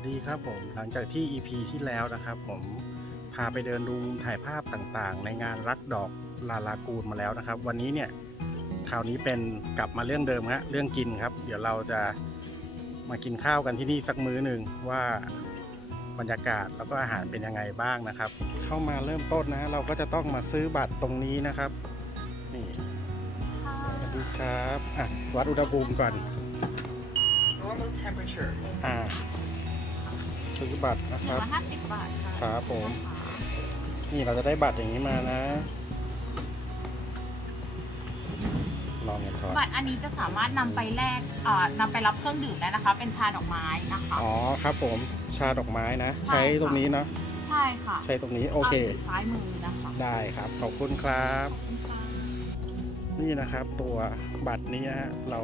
วัสดีครับผมหลังจากที่ EP ที่แล้วนะครับ ผมพาไปเดินดูมุมถ่ายภาพต่างๆ ในงานรักดอกลาลากูนมาแล้วนะครับ วันนี้เนี่ยคราวนี้เป็นกลับมาเรื่องเดิมฮะเรื่องกินครับ เดี๋ยวเราจะมากินข้าวกันที่นี่สักมื้อหนึ่งว่าบรรยากาศแล้วก็อาหารเป็นยังไงบ้างนะครับ เข้ามาเริ่มต้นนะเราก็จะต้องมาซื้อบัตรตรงนี้นะครับนี่สวัสดีครับอะวัดอุณหภูมิก่อน normal temperature อ่า ซื้อบัตรนะหคนึ่งรับ ร้อยห้าสิบบาทค่ะครับผม นี่เราจะได้บัตรอย่างนี้มานะ ลองกันก่อน บัตรอันนี้จะสามารถนำไปแลกเอ่อนำไปรับเครื่องดื่มได้นะคะ เป็นชาดอกไม้นะคะ อ๋อครับผม ชาดอกไม้นะ ใช่ใช้ค่ะ ตรงนี้เนาะใช่ค่ะใช้ตรงนี้โอเคายู่ซ้ายมือนะคะได้ครับ ขอบคุณครับ ขอบคุณค่ะนี่นะครับตัวบัตรนี้นะฮะเรา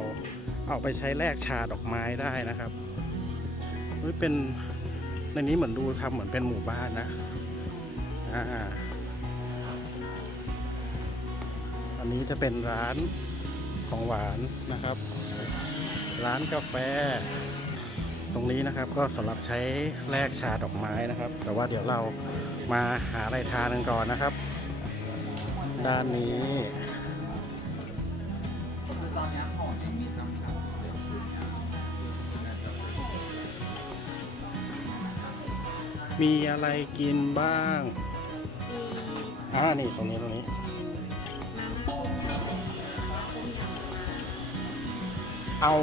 เอาไปใช้แลกชาดอกไม้ได้นะครับเฮ้ยเป็น ในนี้เหมือนดูทำเหมือนเป็นหมู่บ้านนะอ่าอันนี้จะเป็นร้านของหวานนะครับ ร้านกาแฟ ตรงนี้นะครับก็สำหรับใช้แลกชาดอกไม้นะครับ แต่ว่าเดี๋ยวเรามาหาอะไรทานกันก่อนนะครับ ด้านนี้ มีอะไรกินบ้างอ่านี่ตรงนี้ตรงนี้เอา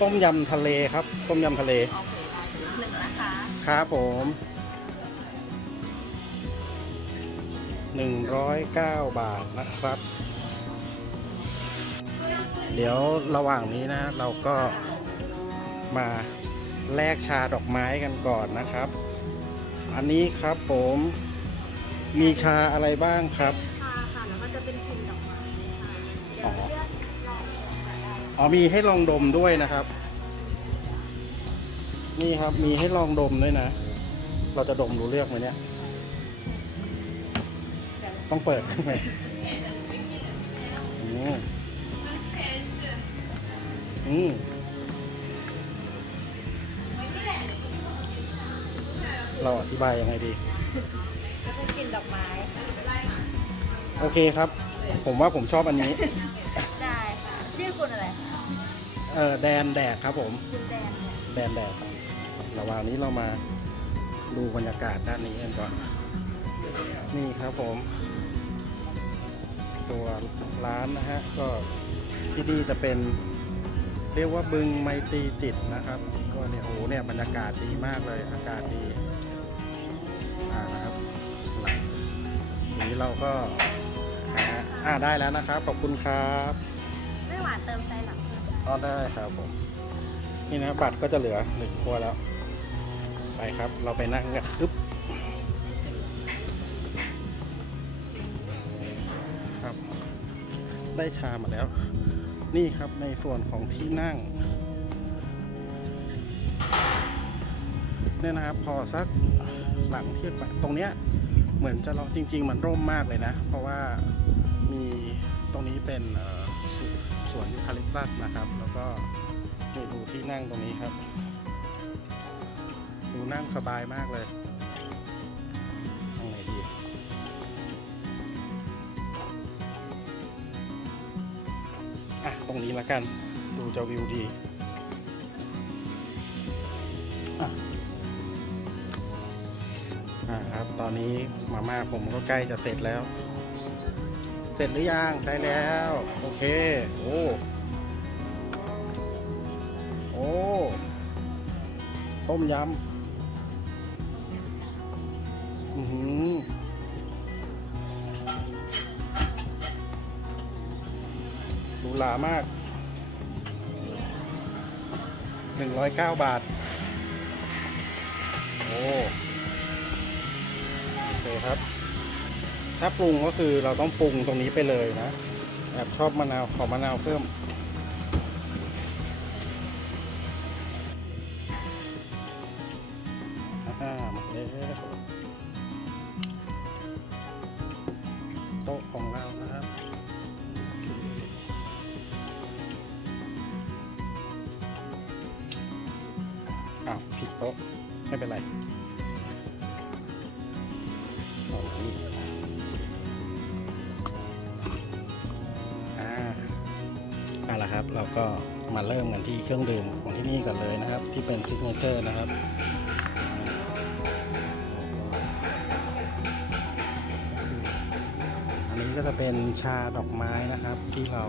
ต้มยำทะเลครับ ต้มยำทะเลโอเคได้หนึ่งนะคะครับผมหนึ่งร้อยเก้าบาทนะครับ เดี๋ยวระหว่างนี้นะ เราก็มาแลกชาดอกไม้กันก่อนนะครับ อันนี้ครับผมมีชาอะไรบ้างครับค่ะค่ะ แล้วก็จะเป็นกลิ่นดอกไม้ค่ะอ๋อเดี๋ยวเลือกลองค่ะได้อ๋อมีให้ลองดมด้วยนะครับ นี่ครับมีให้ลองดมด้วยนะ เราจะดมรู้เรื่องไหมเนี่ย ต้องเปิดขึ้นไหมอืมอืม เราอธิบายยังไงดีก็เป็นกลิ่นดอกไม้โอเคครับ ผมว่าผมชอบอันนี้ ได้ค่ะชื่อคุณอะไรคะเออแดนแดดครับผม คุณแดนเนี่ยแดนแดดครับระหว่างนี้เรามาดูบรรยากาศด้านนี้กันก่อน นี่ครับผม ตัวร้านนะฮะ ก็ที่นี่จะเป็น เรียกว่าบึงไมตรีจิตนะครับ ก็เนี่ยโอ้โหเนี่ยบรรยากาศดีมากเลยอากาศดี อ่านะครับหลังทีนี้เราก็หาอ่าได้แล้วนะครับ ขอบคุณครับไม่หวานเติมไซรัปเพิ่มอ๋อได้ครับผมนี่นะบัตรก็จะเหลือหนึ่งครัวแล้ว ไปครับ เราไปนั่งกันปึ๊บครับ ได้ชามาแล้ว นี่ครับในส่วนของที่นั่ง เนี่ยนะครับ พอสัก หลังเที่ตรงเนี้ยเหมือนจะรอจริง ๆ มันร่มมากเลยนะ เพราะว่ามีตรงนี้เป็นสสวนยูคาลิปตัสนะครับ แล้วก็นี่ดูที่นั่งตรงนี้ครับ ดูนั่งสบายมากเลยตรงไหนดีอะตรงนี้ละกัน ดูจะวิวดีอะ อ่าครับ ตอนนี้มาม่าผมก็ใกล้จะเสร็จแล้ว เสร็จหรือยังได้แล้ว โอเค โอ้โอ้ต้มยำอือหือหรูหรามากหนึ่งร้อยเก้าบาท โอ้ เคครับ ถ้าปรุงก็คือเราต้องปรุงตรงนี้ไปเลยนะแอบชอบมะนาวขอมะนาวเพิ่มอ่ามาแล้วโต๊ะของเรานะครับอ้าวผิดโต๊ะไม่เป็นไร ก็มาเริ่มกันที่เครื่องดื่มของที่นี่ก่อนเลยนะครับ ที่เป็นซิกเนเจอร์นะครับอันนี้ก็จะเป็นชาดอกไม้นะครับที่เรา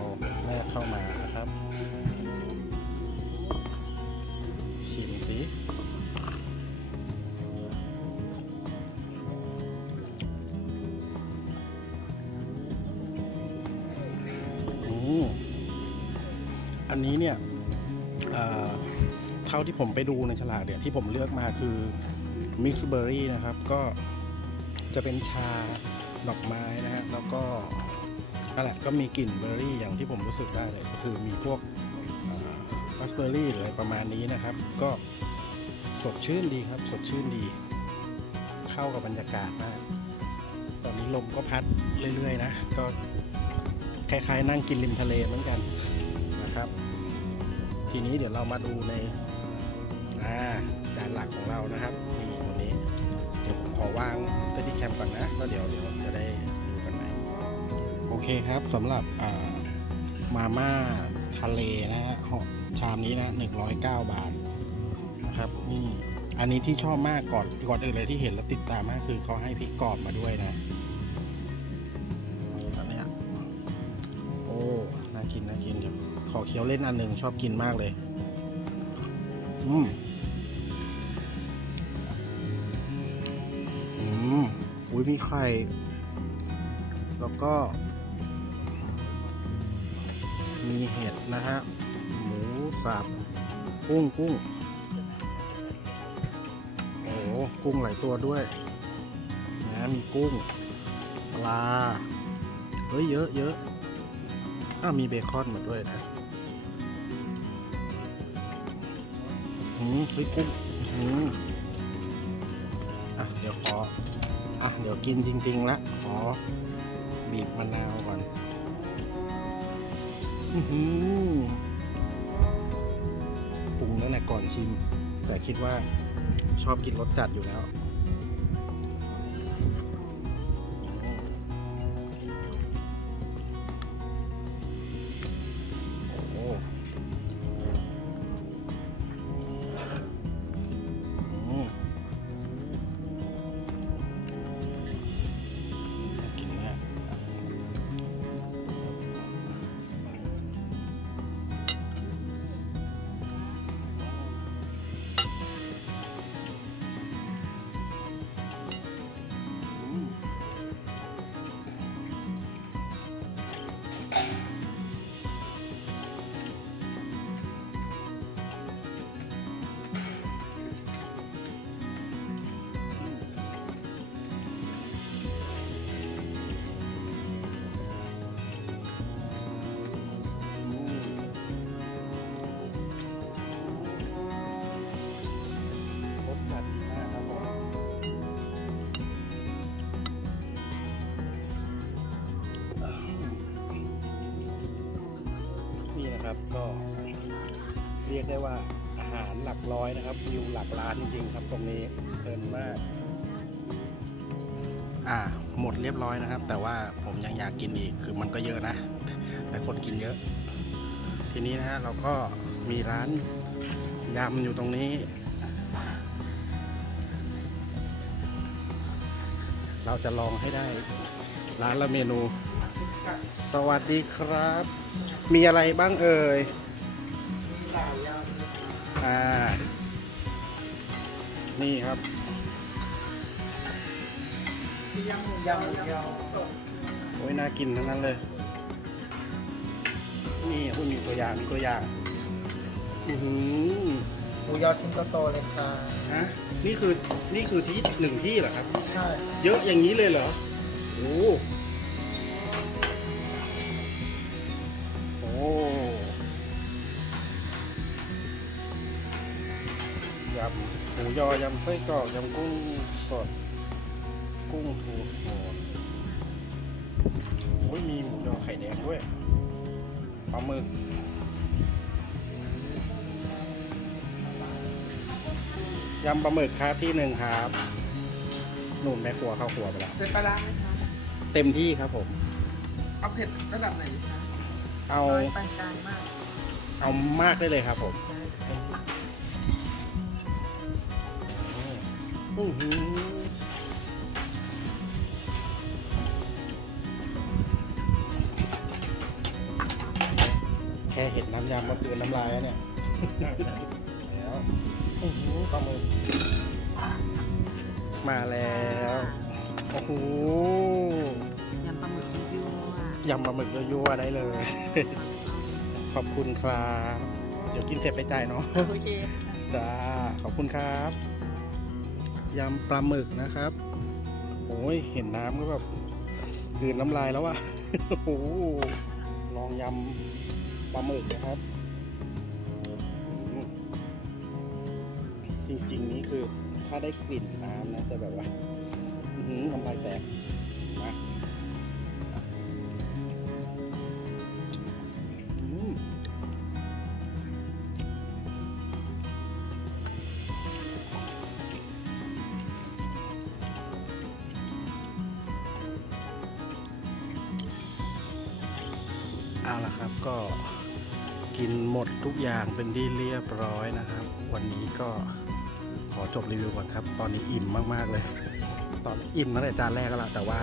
แลกเข้ามา อันนี้เนี่ยเท่าที่ผมไปดูในฉลากเนี่ยที่ผมเลือกมาคือ Mix Berry นะครับ ก็จะเป็นชาดอกไม้นะฮะแล้วก็นั่นแหละก็มีกลิ่นเบอร์รี่อย่างที่ผมรู้สึกได้เลยก็คือมีพวกราสเบอร์รี่หรืออะไรประมาณนี้นะครับ ก็สดชื่นดีครับ สดชื่นดี เข้ากับบรรยากาศมาก ตอนนี้ลมก็พัดเรื่อยๆนะ ก็คล้ายๆนั่งกินริมทะเลเหมือนกันนะครับ ทีนี้เดี๋ยวเรามาดูในอ่าจานหลักของเรานะครับนี่ตัวนี้ เดี๋ยวผมขอวางสเตดี้แคมก่อนนะก็เดี๋ยวเดี๋ยวจะได้ดูกันใหม่โอเคครับสำหรับอ่ามาม่าทะเลนะฮะห่อชามนี้นะ109 บาทนะครับนี่อันนี้ที่ชอบมากก่อนก่อนอื่นเลยที่เห็นแล้วติดตามมากคือเขาให้พริกกรอบมาด้วยนะอันเนี้ยโอ้น่ากินน่ากินเดี๋ยว ขอเคี้ยวเล่นอันหนึ่งชอบกินมากเลย อืมอืมอุ้ยมีไข่ แล้วก็ มีเห็ดนะฮะ หมูสับกุ้งกุ้งโอ้โหกุ้งหลายตัวด้วยนะมีกุ้ง ปลา เฮ้ย เยอะเยอะ อ้าวมีเบคอนมาด้วยนะหืมเฮ้ยกุ้งหืมอะ เดี๋ยวขอ อะ เดี๋ยวกินจริงๆละขอบีบมะนาวก่อน อือหือปรุงตั้งแต่ก่อนชิม แต่คิดว่าชอบกินรสจัดอยู่แล้ว ยกได้ว่าอาหารหลักร้อยนะครับวิวหลักล้านจริงๆครับตรงนี้เพลินมาก อ่าหมดเรียบร้อยนะครับ แต่ว่าผมยังอยากกินอีกคือมันก็เยอะนะ แต่คนกินเยอะ ทีนี้นะฮะเราก็มีร้านยำอยู่ตรงนี้ เราจะลองให้ได้ ร้านละเมนู สวัสดีครับ มีอะไรบ้างเอ่ย อ่า นี่ครับยำยำยโอ้ยน่ากินทั้งนั้นเลย นี่คุณมีตัวอย่างมีตัวอย่าง อือหือำหมูยอชิ้นโตๆเลยค่ะฮะนี่คือนี่คือที่หนึ่งที่เหรอครับ ใช่ เยอะอย่างนี้เลยเหรอโอ้ มูยอยำไส้กรอกยำกุ้งสด กุ้งทูโหโอ้ยมีหมูยอไข่แดงด้วยปลาหมึกยำปลาหมึกครับที่หนึ่งครับหนุ่มแม่ครัวเข้าครัวไปแล้ว เส้นปลาร้าไหมคะ เต็มที่ครับผม เอาเผ็ดระดับไหนดีคะเอา น้อยปานกลางมาก เอามากได้เลยครับผมอื้ แค่เห็นน้ำยำก็คือน้ำลายแล้วเนี่ยแล้วอื้อหือปลาหมึกมาแล้ว โอ้โหยำปลาหมึกยั่วยำปลาหมึกยั่วๆได้เลย ขอบคุณครับ เดี๋ยวกินเสร็จไปจ่ายเนาะ โอเค จ้า ขอบคุณครับ ยำปลาหมึกนะครับโอ้ยเห็นน้ำก็แบบตื่นน้ำลายแล้วอะโอ้ลองยำปลาหมึกนะครับ จริงๆนี่คือถ้าได้กลิ่นน้ำนะจะแบบว่าอื้อหือน้ำลายแตก เอาละครับก็กินหมดทุกอย่างเป็นที่เรียบร้อยนะครับ วันนี้ก็ขอจบรีวิวก่อนครับ ตอนนี้อิ่มมากๆเลย ตอนอิ่มตั้งแต่จานแรกก็แล้วแต่ว่า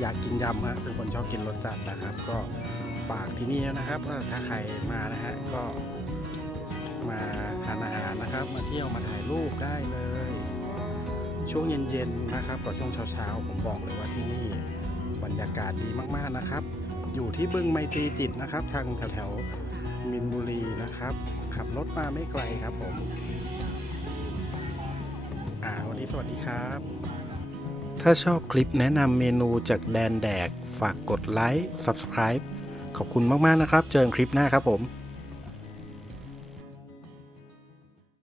อยากกินยำฮะเป็นคนชอบกินรสจัดนะครับ ก็ฝากที่นี่นะครับถ้าถ้าใครมานะฮะก็มาทานอาหารนะครับ มาเที่ยวมาถ่ายรูปได้เลย ช่วงเย็นๆนะครับกับช่วงเช้าๆผมบอกเลยว่าที่นี่บรรยากาศดีมากๆนะครับ อยู่ที่บึงไมตรีจิตนะครับ ทางแถวๆมินบุรีนะครับ ขับรถมาไม่ไกลครับผม อ่าวันนี้สวัสดีครับ ถ้าชอบคลิปแนะนำเมนูจากแดนแดก ฝากกดไลค์ Subscribe ขอบคุณมาก ๆ นะครับ เจอกันคลิปหน้าครับผม